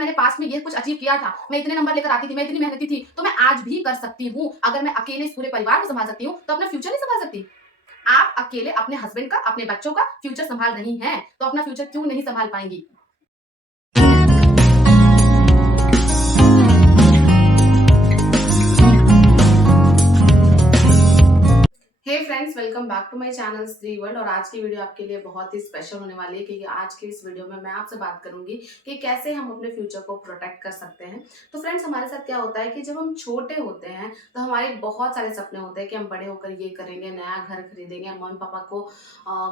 मैंने पास्ट में ये कुछ अचीव किया था, मैं इतने नंबर लेकर आती थी, मैं इतनी मेहनती थी, तो मैं आज भी कर सकती हूँ। अगर मैं अकेले इस पूरे परिवार को संभाल सकती हूँ, तो अपना फ्यूचर नहीं संभाल सकती? आप अकेले अपने हस्बैंड का, अपने बच्चों का फ्यूचर संभाल रही हैं, तो अपना फ्यूचर क्यों नहीं संभाल पाएंगी? Hey friends, welcome back to my channel Stree world. और आज की वीडियो आपके लिए बहुत ही स्पेशल होने वाली है, क्योंकि आज की इस वीडियो में मैं आपसे बात करूंगी कि कैसे हम अपने फ्यूचर को प्रोटेक्ट कर सकते हैं। तो फ्रेंड्स, हमारे साथ क्या होता है कि जब हम छोटे होते हैं तो हमारे बहुत सारे सपने होते हैं कि हम बड़े होकर ये करेंगे, नया घर खरीदेंगे, मम्मी पापा को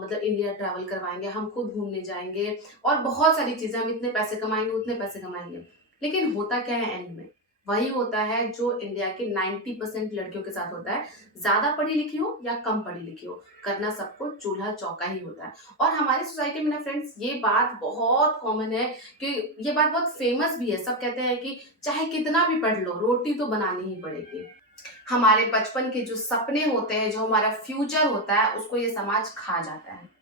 मतलब इंडिया ट्रैवल करवाएंगे, हम खुद घूमने जाएंगे और बहुत सारी चीजें, हम इतने पैसे कमाएंगे, उतने पैसे कमाएंगे। लेकिन होता क्या है एंड में? वही होता है जो इंडिया के 90% लड़कियों के साथ होता है। ज्यादा पढ़ी लिखी हो या कम पढ़ी लिखी हो, करना सबको चूल्हा चौका ही होता है। और हमारी सोसाइटी में ना फ्रेंड्स, ये बात बहुत कॉमन है कि ये बात बहुत फेमस भी है। सब कहते हैं कि चाहे कितना भी पढ़ लो, रोटी तो बनानी ही पड़ेगी। हमारे बचपन के जो सपने होते हैं, जो हमारा फ्यूचर होता है, उसको ये समाज खा जाता है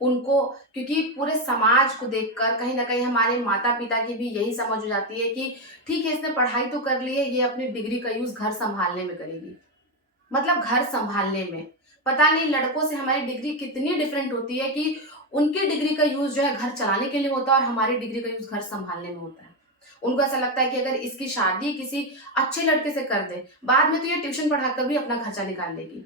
उनको। क्योंकि पूरे समाज को देखकर कहीं ना कहीं हमारे माता पिता की भी यही समझ हो जाती है कि ठीक है, इसने पढ़ाई तो कर ली है, ये अपनी डिग्री का यूज घर संभालने में करेगी। मतलब घर संभालने में, पता नहीं लड़कों से हमारी डिग्री कितनी डिफरेंट होती है कि उनकी डिग्री का यूज जो है घर चलाने के लिए होता है और हमारी डिग्री का यूज घर संभालने में होता है। उनको ऐसा लगता है कि अगर इसकी शादी किसी अच्छे लड़के से कर दे, बाद में तो ये ट्यूशन पढ़ाकर भी अपना खर्चा निकाल लेगी।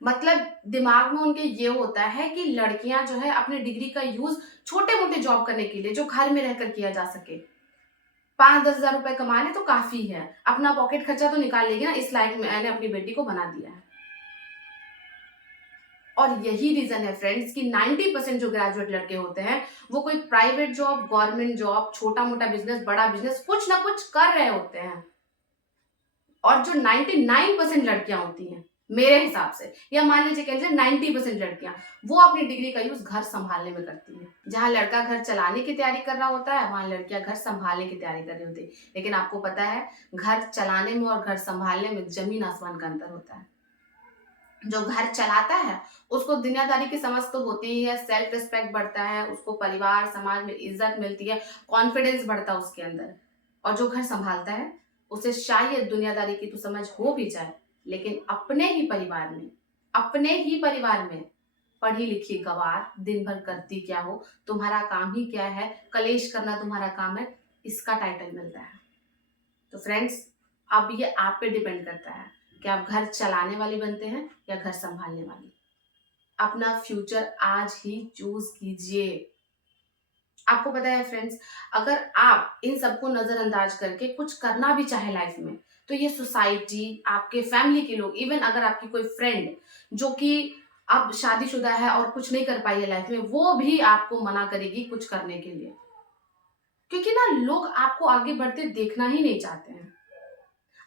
मतलब दिमाग में उनके ये होता है कि लड़कियां जो है अपनी डिग्री का यूज छोटे मोटे जॉब करने के लिए, जो घर में रहकर किया जा सके, 5-10 हजार रुपए कमा ले तो काफी है, अपना पॉकेट खर्चा तो निकाल लेगी ना। इस लाइफ में मैंने अपनी बेटी को बना दिया है। और यही रीजन है फ्रेंड्स कि 90% जो ग्रेजुएट लड़के होते हैं, वो कोई प्राइवेट जॉब, गवर्नमेंट जॉब, छोटा मोटा बिजनेस, बड़ा बिजनेस, कुछ ना कुछ कर रहे होते हैं। और जो 99% लड़कियां होती हैं मेरे हिसाब से, या मान लीजिए कह लीजिए 90% लड़कियां, वो अपनी डिग्री का यूज घर संभालने में करती हैं। जहां लड़का घर चलाने की तैयारी कर रहा होता है, वहां लड़कियां घर संभालने की तैयारी कर रही होती है। लेकिन आपको पता है, घर चलाने में और घर संभालने में जमीन आसमान का अंतर होता है। जो घर चलाता है उसको दुनियादारी की समझ तो होती ही है, सेल्फ रिस्पेक्ट बढ़ता है, उसको परिवार समाज में इज्जत मिलती है, कॉन्फिडेंस बढ़ता है उसके अंदर। और जो घर संभालता है, उसे शायद दुनियादारी की तो समझ हो भी जाए, लेकिन अपने ही परिवार में पढ़ी लिखी गवार दिन भर करती क्या हो, तुम्हारा काम ही क्या है, कलेश करना तुम्हारा काम है, इसका टाइटल मिलता है। तो फ्रेंड्स, अब ये आप पे डिपेंड करता है कि आप घर चलाने वाली बनते हैं या घर संभालने वाली। अपना फ्यूचर आज ही चूज कीजिए। आपको पता है फ्रेंड्स, अगर आप इन सबको नजरअंदाज करके कुछ करना भी चाहे लाइफ में, तो ये सोसाइटी, आपके फैमिली के लोग, इवन अगर आपकी कोई फ्रेंड जो कि अब शादीशुदा है और कुछ नहीं कर पाई है लाइफ में, वो भी आपको मना करेगी कुछ करने के लिए। क्योंकि ना, लोग आपको आगे बढ़ते देखना ही नहीं चाहते हैं।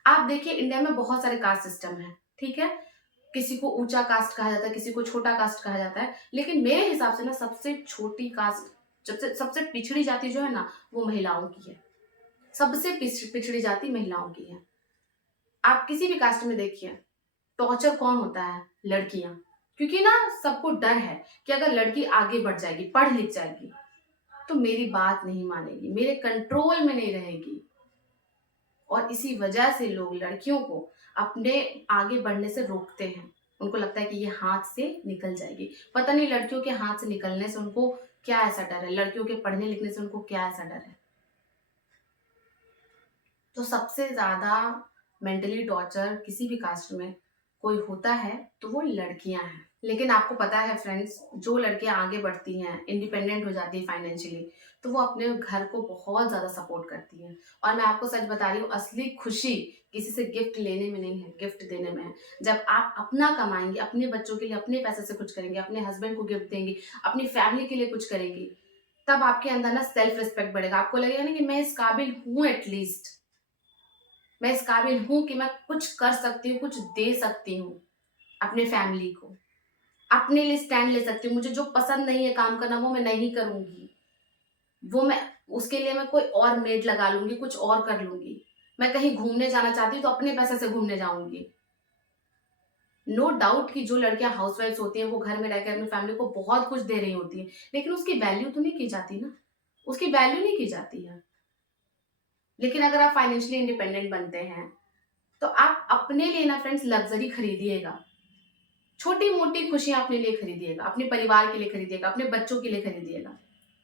आप देखिए, इंडिया में बहुत सारे कास्ट सिस्टम है, ठीक है। किसी को ऊंचा कास्ट कहा जाता है, किसी को छोटा कास्ट कहा जाता है, लेकिन मेरे हिसाब से ना, सबसे छोटी कास्ट, सबसे पिछड़ी जाति जो है ना, वो महिलाओं की है। सबसे पिछड़ी जाति महिलाओं की है। आप किसी भी कास्ट में देखिए, टॉर्चर कौन होता है? लड़कियां। क्योंकि ना, सबको डर है कि अगर लड़की आगे बढ़ जाएगी, पढ़ लिख जाएगी, तो मेरी बात नहीं मानेगी, मेरे कंट्रोल में नहीं रहेगी। और इसी वजह से लोग लड़कियों को अपने आगे बढ़ने से रोकते हैं। उनको लगता है कि ये हाथ से निकल जाएगी। पता नहीं लड़कियों के हाथ से निकलने से उनको क्या ऐसा डर है, लड़कियों के पढ़ने लिखने से उनको क्या ऐसा डर है। तो सबसे ज्यादा मेंटली टॉर्चर किसी भी कास्ट में कोई होता है तो वो लड़कियां हैं। लेकिन आपको पता है फ्रेंड्स, जो लड़कियां आगे बढ़ती हैं, इंडिपेंडेंट हो जाती है फाइनेंशियली, तो वो अपने घर को बहुत ज्यादा सपोर्ट करती हैं। और मैं आपको सच बता रही हूँ, असली खुशी किसी से गिफ्ट लेने में नहीं है, गिफ्ट देने में है। जब आप अपना कमाएंगे, अपने बच्चों के लिए अपने पैसे से कुछ करेंगे, अपने हस्बैंड को गिफ्ट देंगी, अपनी फैमिली के लिए कुछ करेंगी, तब आपके अंदर ना सेल्फ रिस्पेक्ट बढ़ेगा। आपको लगेगा ना कि मैं इस काबिल हूँ, एटलीस्ट मैं इस काबिल हूं कि मैं कुछ कर सकती हूँ, कुछ दे सकती हूँ अपने फैमिली को, अपने लिए स्टैंड ले सकती हूँ। मुझे जो पसंद नहीं है काम करना, वो मैं नहीं करूंगी। वो मैं उसके लिए मैं कोई और मेड लगा लूंगी, कुछ और कर लूंगी। मैं कहीं घूमने जाना चाहती हूँ तो अपने पैसे से घूमने जाऊंगी। नो डाउट कि जो लड़कियां हाउसवाइफ्स होती हैं, वो घर में रहकर अपनी फैमिली को बहुत कुछ दे रही होती है, लेकिन उसकी वैल्यू तो नहीं की जाती ना। उसकी वैल्यू नहीं की जाती है। लेकिन अगर आप फाइनेंशियली इंडिपेंडेंट बनते हैं तो आप अपने लिए ना फ्रेंड्स लग्जरी खरीदिएगा, छोटी मोटी खुशियां अपने लिए खरीदिएगा, अपने परिवार के लिए खरीदिएगा, अपने बच्चों के लिए खरीदिएगा।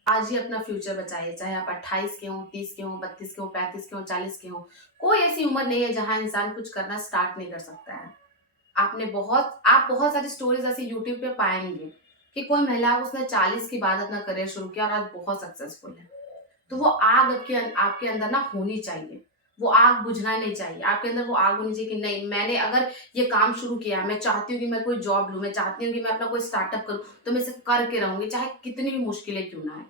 आज ही अपना फ्यूचर बचाइए, चाहे आप 28 के हों, 30 के हों, 32 के हों, 35 के हों, 40 के हों। कोई ऐसी उम्र नहीं है जहां इंसान कुछ करना स्टार्ट नहीं कर सकता है। आप बहुत सारी स्टोरीज ऐसी यूट्यूब पे पाएंगे कि कोई महिला उसने 40 के बाद अपना करियर शुरू किया और आज बहुत सक्सेसफुल है। तो वो आग आपके अंदर ना होनी चाहिए, वो आग बुझना नहीं चाहिए। आपके अंदर वो आग होनी चाहिए कि नहीं, मैंने अगर ये काम शुरू किया, मैं चाहती हूँ कि मैं कोई जॉब लूँ, मैं चाहती हूँ कि मैं अपना कोई स्टार्टअप करूँ, तो मैं इसे करके रहूंगी, चाहे कितनी भी मुश्किलें क्यों ना आए।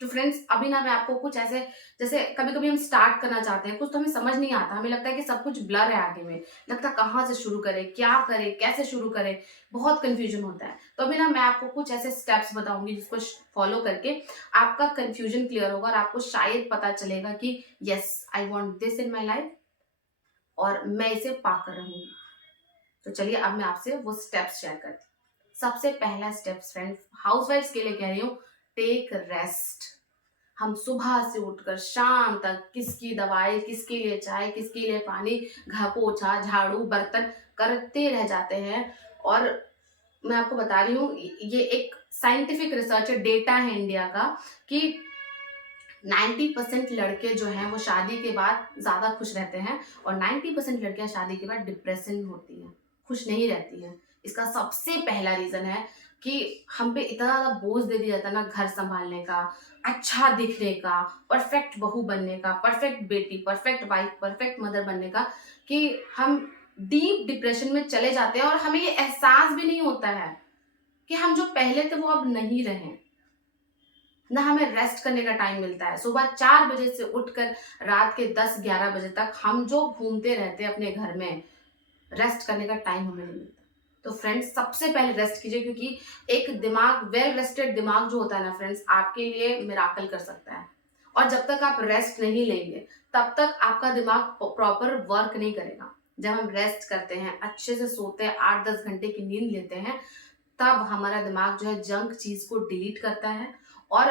तो फ्रेंड्स, अभी ना मैं आपको कुछ ऐसे, जैसे कभी कभी हम स्टार्ट करना चाहते हैं कुछ, तो हमें समझ नहीं आता, हमें लगता है कि सब कुछ ब्लर है आगे में, लगता है कहाँ से शुरू करें, क्या करें, कैसे शुरू करें, बहुत कंफ्यूजन होता है। तो अभी ना मैं आपको कुछ ऐसे स्टेप्स बताऊंगी जिसको फॉलो करके आपका कंफ्यूजन क्लियर होगा और आपको शायद पता चलेगा कि yes, I want this in my life और मैं इसे पाकर रहूंगी। तो चलिए अब मैं आपसे वो स्टेप्स शेयर करती हूँ। सबसे पहला स्टेप फ्रेंड्स, हाउसवाइफ्स के लिए कह रही हूँ, टेक रेस्ट। हम सुबह से उठकर शाम तक किसकी दवाई, किसके लिए चाय, किसके लिए पानी, घर पोछा झाड़ू बर्तन करते रह जाते हैं। और मैं आपको बता रही हूँ, ये एक साइंटिफिक रिसर्च है, डेटा है इंडिया का, कि 90% लड़के जो हैं वो शादी के बाद ज्यादा खुश रहते हैं और 90% लड़कियां शादी के बाद डिप्रेशन होती हैं, खुश नहीं रहती हैं। इसका सबसे पहला रीजन है कि हम पे इतना ज्यादा बोझ दे दिया जाता है ना, घर संभालने का, अच्छा दिखने का, परफेक्ट बहू बनने का, परफेक्ट बेटी, परफेक्ट वाइफ, परफेक्ट मदर बनने का, कि हम डीप डिप्रेशन में चले जाते हैं और हमें ये एहसास भी नहीं होता है कि हम जो पहले थे वो अब नहीं रहे। ना हमें रेस्ट करने का टाइम मिलता है, सुबह 4 बजे से उठकर रात के 10-11 बजे तक हम जो घूमते रहते हैं अपने घर में, रेस्ट करने का टाइम हमें नहीं मिलता। तो फ्रेंड्स, सबसे पहले रेस्ट कीजिए, क्योंकि एक दिमाग, वेल रेस्टेड दिमाग जो होता है ना फ्रेंड्स, आपके लिए मिराकल कर सकता है। और जब तक आप रेस्ट नहीं लेंगे तब तक आपका दिमाग प्रॉपर वर्क नहीं करेगा। जब हम रेस्ट करते हैं, अच्छे से सोते हैं, 8-10 घंटे की नींद लेते हैं, तब हमारा दिमाग जो है जंक चीज को डिलीट करता है और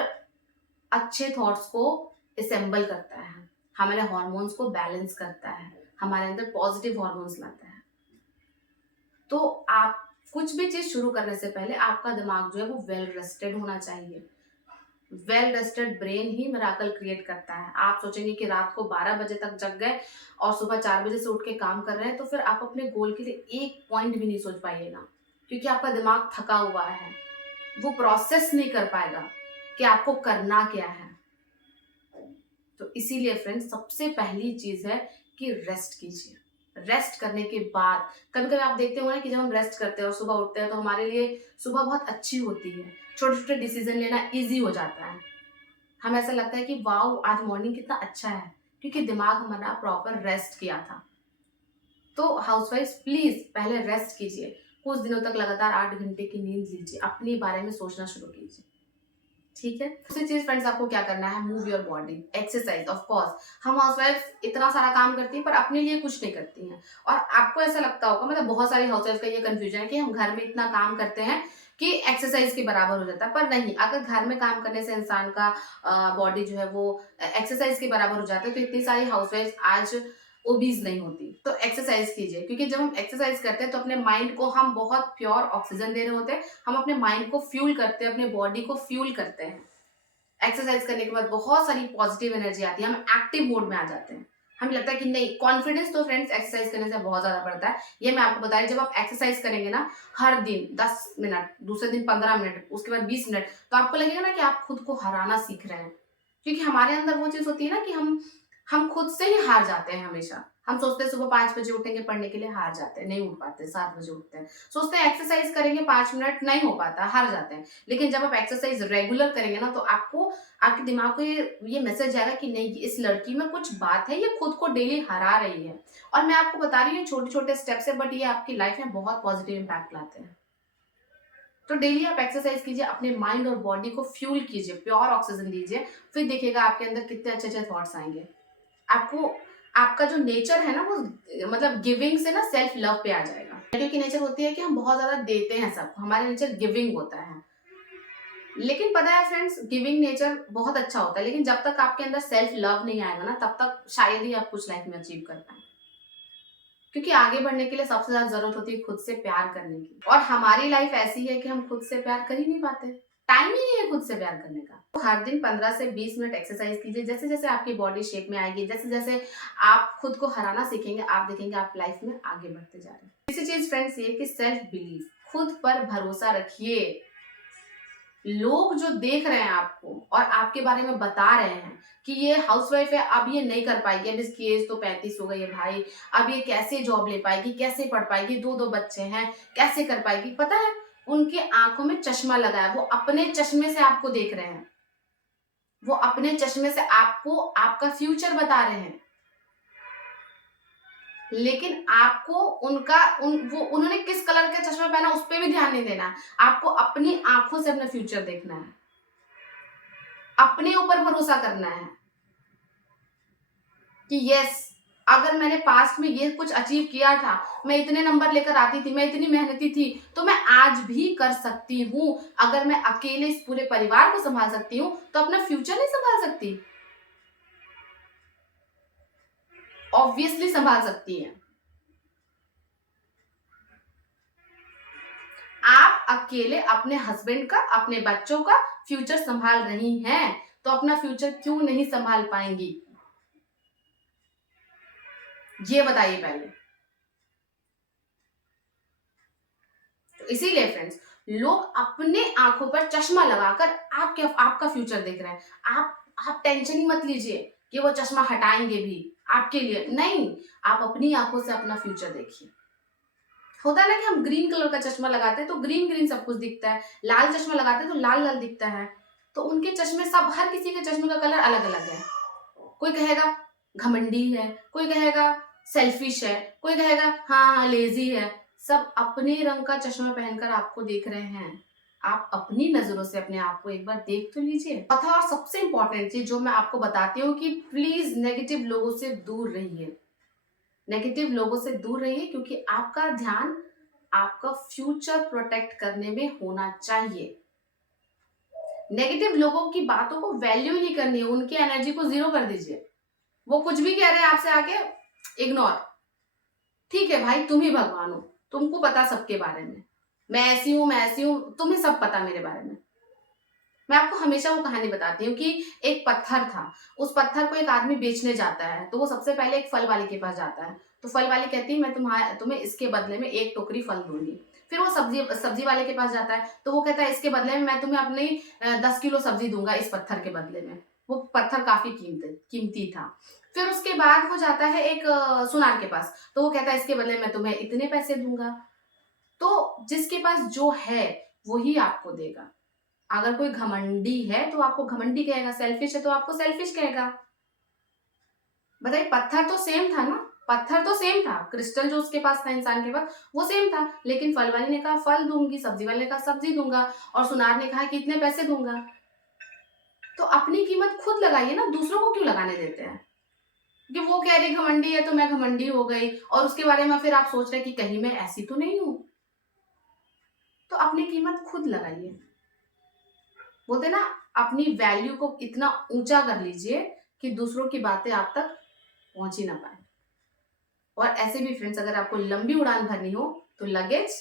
अच्छे थॉट्स को असेंबल करता है, हमारे हार्मोन्स को बैलेंस करता है, हमारे अंदर पॉजिटिव हार्मोन्स लाता है। तो आप कुछ भी चीज शुरू करने से पहले आपका दिमाग जो है वो वेल रेस्टेड होना चाहिए। वेल रेस्टेड ब्रेन ही मिराकल क्रिएट करता है। आप सोचेंगे कि रात को 12 बजे तक जग गए और सुबह 4 बजे से उठ के काम कर रहे हैं, तो फिर आप अपने गोल के लिए एक पॉइंट भी नहीं सोच पाइएगा, क्योंकि आपका दिमाग थका हुआ है, वो प्रोसेस नहीं कर पाएगा कि आपको करना क्या है। तो इसीलिए फ्रेंड्स, सबसे पहली चीज है कि रेस्ट कीजिए। रेस्ट करने के बाद, कभी कभी आप देखते होंगे कि जब हम रेस्ट करते हैं और सुबह उठते हैं तो हमारे लिए सुबह बहुत अच्छी होती है, छोटे छोटे डिसीजन लेना इजी हो जाता है। हमें ऐसा लगता है कि वाओ, आज मॉर्निंग कितना अच्छा है, क्योंकि दिमाग हमारा प्रॉपर रेस्ट किया था। तो हाउसवाइफ प्लीज पहले रेस्ट कीजिए, कुछ दिनों तक लगातार 8 घंटे की नींद लीजिए, अपने बारे में सोचना शुरू कीजिए। ठीक है। दूसरी चीज फ्रेंड्स, आपको क्या करना है, move your body, exercise. Of course हम हाउसवाइफ इतना सारा काम करती हैं पर अपने लिए कुछ नहीं करती हैं। और आपको ऐसा लगता होगा, मतलब बहुत सारी हाउसवाइफ का ये कंफ्यूजन है कि हम घर में इतना काम करते हैं कि एक्सरसाइज के बराबर हो जाता है, पर नहीं। अगर घर में काम करने से इंसान का बॉडी जो है वो एक्सरसाइज के बराबर हो जाता है, तो इतनी सारी हाउसवाइफ आज ओबीज नहीं होती। तो एक्सरसाइज कीजिए, क्योंकि जब हम एक्सरसाइज करते हैं तो अपने माइंड को हम बहुत प्योर ऑक्सीजन दे रहे होते हैं, हम अपने माइंड को फ्यूल करते हैं, अपने बॉडी को फ्यूल करते हैं। एक्सरसाइज करने के बाद बहुत सारी पॉजिटिव एनर्जी आती है, हम एक्टिव मोड में आ जाते हैं। हमें लगता है कि नहीं, कॉन्फिडेंस तो फ्रेंड्स एक्सरसाइज करने से बहुत ज्यादा बढ़ता है। ये मैं आपको बता रही, जब आप एक्सरसाइज करेंगे ना, हर दिन 10 मिनट, दूसरे दिन 15 मिनट, उसके बाद 20 मिनट, तो आपको लगेगा ना कि आप खुद को हराना सीख रहे हैं। क्योंकि हमारे अंदर वो चीज होती है ना कि हम खुद से ही हार जाते हैं हमेशा। हम सोचते हैं सुबह 5 बजे उठेंगे पढ़ने के लिए, हार जाते हैं, नहीं उठ पाते, 7 बजे उठते हैं। सोचते हैं एक्सरसाइज करेंगे 5 मिनट, नहीं हो पाता, हार जाते हैं। लेकिन जब आप एक्सरसाइज रेगुलर करेंगे ना, तो आपको, आपके दिमाग को ये मैसेज आएगा कि नहीं, इस लड़की में कुछ बात है, ये खुद को डेली हरा रही है। और मैं आपको बता रही हूँ छोटे छोटे स्टेप्स है, बट ये आपकी लाइफ में बहुत पॉजिटिव इंपैक्ट लाते हैं। तो डेली आप एक्सरसाइज कीजिए, अपने माइंड और बॉडी को फ्यूल कीजिए, प्योर ऑक्सीजन दीजिए, फिर देखिएगा आपके अंदर कितने अच्छे अच्छे थॉट्स आएंगे। आपको, आपका जो नेचर है ना, वो मतलब गिविंग से ना सेल्फ लव पे आ जाएगा। क्योंकि नेचर होती है कि हम बहुत ज्यादा देते हैं, सब हमारा नेचर गिविंग होता है। लेकिन पता है फ्रेंड्स, गिविंग नेचर बहुत अच्छा होता है, लेकिन जब तक आपके अंदर सेल्फ लव नहीं आएगा ना, तब तक शायद ही आप कुछ लाइफ में अचीव कर पाए। क्योंकि आगे बढ़ने के लिए सबसे ज्यादा जरूरत होती है खुद से प्यार करने की, और हमारी लाइफ ऐसी है कि हम खुद से प्यार कर ही नहीं पाते, टाइम ही नहीं है खुद से प्यार करने का। तो हर दिन 15 से 20 मिनट एक्सरसाइज कीजिए। जैसे जैसे आपकी बॉडी शेप में आएगी, जैसे जैसे आप खुद को हराना सीखेंगे, आप देखेंगे आप लाइफ में आगे बढ़ते जा रहे हैं। तीसरी चीज फ्रेंड्स ये कि सेल्फ बिलीव, खुद पर भरोसा रखिए। लोग जो देख रहे हैं आपको और आपके बारे में बता रहे हैं कि ये हाउसवाइफ है, अब ये नहीं कर पाएगी, अब इसकी एज तो 35 हो गई है भाई, अब ये कैसे जॉब ले पाएगी, कैसे पढ़ पाएगी, दो दो बच्चे हैं, कैसे कर पाएगी। पता है, उनके आंखों में चश्मा लगा है, वो अपने चश्मे से आपको देख रहे हैं, वो अपने चश्मे से आपको आपका फ्यूचर बता रहे हैं। लेकिन आपको उन्होंने किस कलर का चश्मा पहना उस पर भी ध्यान नहीं देना है। आपको अपनी आंखों से अपना फ्यूचर देखना है, अपने ऊपर भरोसा करना है कि यस, अगर मैंने पास्ट में ये कुछ अचीव किया था, मैं इतने नंबर लेकर आती थी, मैं इतनी मेहनती थी, तो मैं आज भी कर सकती हूँ। अगर मैं अकेले इस पूरे परिवार को संभाल सकती हूँ, तो अपना फ्यूचर नहीं संभाल सकती? ऑब्वियसली संभाल सकती है। आप अकेले अपने हस्बैंड का, अपने बच्चों का फ्यूचर संभाल रही हैं, तो अपना फ्यूचर क्यों नहीं संभाल पाएंगी? ये बताइए पहले। तो इसीलिए फ्रेंड्स, लोग अपने आंखों पर चश्मा लगाकर आपका फ्यूचर देख रहे हैं। आप टेंशन ही मत लीजिए कि वो चश्मा हटाएंगे भी आपके लिए, नहीं। आप अपनी आंखों से अपना फ्यूचर देखिए। होता है ना कि हम ग्रीन कलर का चश्मा लगाते हैं तो ग्रीन ग्रीन सब कुछ दिखता है, लाल चश्मा लगाते हैं तो लाल लाल दिखता है। तो उनके चश्मे, सब हर किसी के चश्मे का कलर अलग अलग है। कोई कहेगा घमंडी है, कोई कहेगा सेल्फिश है, कोई कहेगा हाँ लेजी है। सब अपने रंग का चश्मा पहनकर आपको देख रहे हैं। आप अपनी नजरों से अपने आप को एक बार देख तो लीजिए। चौथा और सबसे इंपॉर्टेंट चीज जो मैं आपको बताती हूँ कि प्लीज नेगेटिव लोगों से दूर रहिए। नेगेटिव लोगों से दूर रहिए, क्योंकि आपका ध्यान आपका फ्यूचर प्रोटेक्ट करने में होना चाहिए। नेगेटिव लोगों की बातों को वैल्यू ही नहीं करनी है, उनकी एनर्जी को जीरो कर दीजिए। वो कुछ भी कह रहे हैं आपसे आके इग्नोर। ठीक है भाई, तुम ही भगवान हो, तुमको पता सबके बारे में, मैं ऐसी हूं, मैं ऐसी हूं, तुम्हें सब पता मेरे बारे में। मैं आपको हमेशा वो कहानी बताती हूँ कि एक पत्थर था, उस पत्थर को एक आदमी बेचने जाता है। तो वो सबसे पहले एक फल वाले के पास जाता है। तो फल वाली कहती है मैं तुम्हें इसके बदले में 1 टोकरी फल दूंगी। फिर वो सब्जी वाले के पास जाता है। तो वो कहता है इसके बदले में मैं तुम्हें अपनी 10 किलो सब्जी दूंगा, इस पत्थर के बदले में। वो पत्थर काफी कीमती था। फिर उसके बाद वो जाता है एक सुनार के पास। तो वो कहता है इसके बदले मैं तुम्हें इतने पैसे दूंगा। तो जिसके पास जो है वही आपको देगा। अगर कोई घमंडी है तो आपको घमंडी कहेगा, सेल्फिश है तो आपको सेल्फिश कहेगा। बताइए, पत्थर तो सेम था ना, पत्थर तो सेम था, क्रिस्टल जो उसके पास था, इंसान के पास, वो सेम था। लेकिन फल वाले ने कहा फल दूंगी, सब्जी वाले ने कहा सब्जी दूंगा, और सुनार ने कहा कि इतने पैसे दूंगा। तो अपनी कीमत खुद लगाइए ना, दूसरों को क्यों लगाने देते हैं? कि वो कह रही घमंडी है तो मैं घमंडी हो गई, और उसके बारे में फिर आप सोच रहे कि कहीं मैं ऐसी तो नहीं हूं। तो अपनी कीमत खुद लगाइए। बोलते ना, अपनी वैल्यू को इतना ऊंचा कर लीजिए कि दूसरों की बातें आप तक पहुंच ही ना पाए। और ऐसे भी फ्रेंड्स, अगर आपको लंबी उड़ान भरनी हो तो लगेज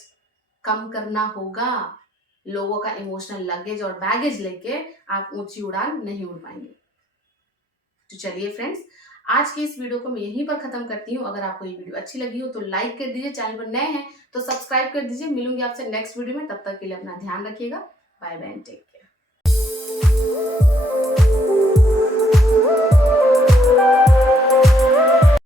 कम करना होगा। लोगों का इमोशनल लगेज और बैगेज लेके आप ऊंची उड़ान नहीं उड़ पाएंगे। तो चलिए फ्रेंड्स, आज की इस वीडियो को मैं यहीं पर खत्म करती हूँ। अगर आपको ये वीडियो अच्छी लगी हो तो लाइक कर दीजिए, चैनल पर नए हैं तो सब्सक्राइब कर दीजिए। मिलूंगी आपसे नेक्स्ट वीडियो में, तब तक के लिए अपना ध्यान रखिएगा। Bye bye, take care.